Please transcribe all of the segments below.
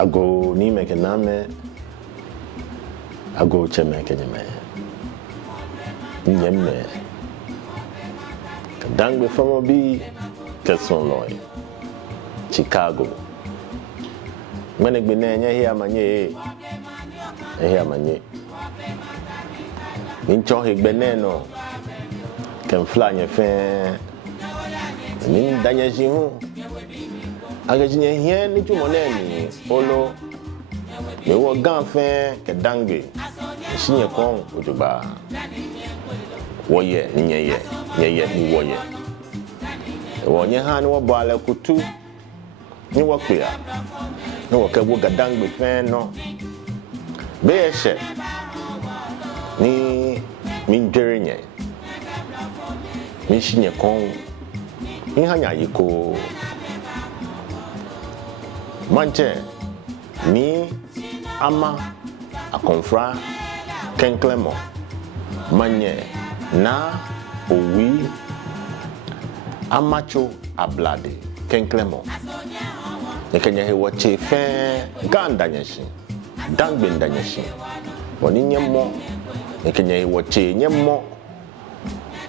ago ni me kename ago cheme kenyeme nyemme kadangbe from bi keson loy Chicago menegbe na nya hia manye mincho hegbe no kem fla nya fe ni danya jihu agajinya hia ni tumo na ni olo me wo gan fe kedangbe shinye kon ojuba woye ni nyeye ni woye wonye ha ni wo bo ala kutu ni wo kpea ni wo ka wo gadangbe fe no be yeshe ni minjere nye mi shinye kon ni hanya yiko manche ni ama akonfra kenklemo manye na owi amacho ablade kenklemo nekenya he wache fe ganda nyeshi dangbe ndanyeshi woni nyemmo nekenya he wache nyemmo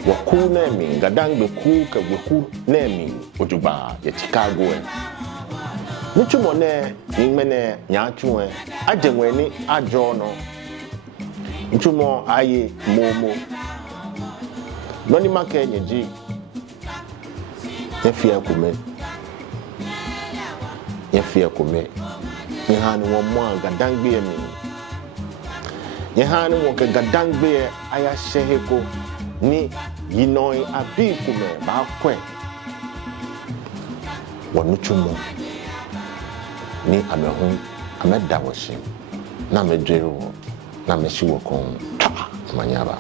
waku na mi gadangbe ku ka waku na mi ojuba ya Chicago mutumo ne nimene nyaatwe ajenwe ni ajo no mutumo aye momo noni make nyeji yefia kume ni hanu wo mo gadangbe mi ni hanu wo ka gadangbe aya sheheko ni yinoi abi kume ba kwe wonutumo ni amehun ameda woshi na medwero na meshiwo kon manyaba